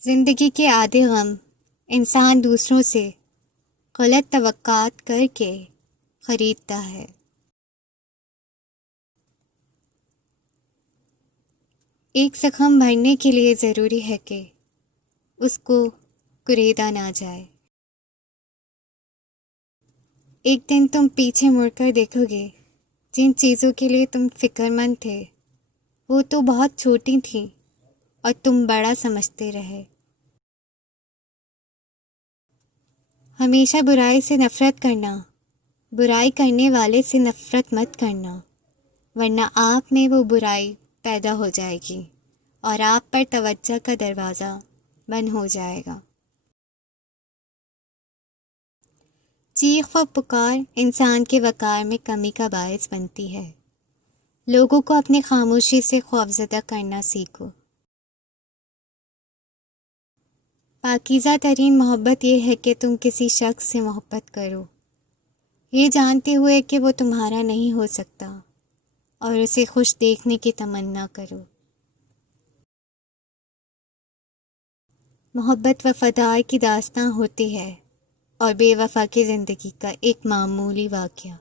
زندگی کے آدھے غم انسان دوسروں سے غلط توقعات کر کے خریدتا ہے۔ ایک زخم بھرنے کے لیے ضروری ہے کہ اس کو کریدا نہ جائے۔ ایک دن تم پیچھے مڑ کر دیکھو گے، جن چیزوں کے لیے تم فکر مند تھے وہ تو بہت چھوٹی تھیں اور تم بڑا سمجھتے رہے۔ ہمیشہ برائی سے نفرت کرنا، برائی کرنے والے سے نفرت مت کرنا، ورنہ آپ میں وہ برائی پیدا ہو جائے گی اور آپ پر توجہ کا دروازہ بند ہو جائے گا۔ چیخ و پکار انسان کے وقار میں کمی کا باعث بنتی ہے۔ لوگوں کو اپنی خاموشی سے خوفزدہ کرنا سیکھو۔ پاکیزہ ترین محبت یہ ہے کہ تم کسی شخص سے محبت کرو، یہ جانتے ہوئے کہ وہ تمہارا نہیں ہو سکتا، اور اسے خوش دیکھنے کی تمنا کرو۔ محبت وفادار کی داستاں ہوتی ہے اور بے وفا کی زندگی کا ایک معمولی واقعہ۔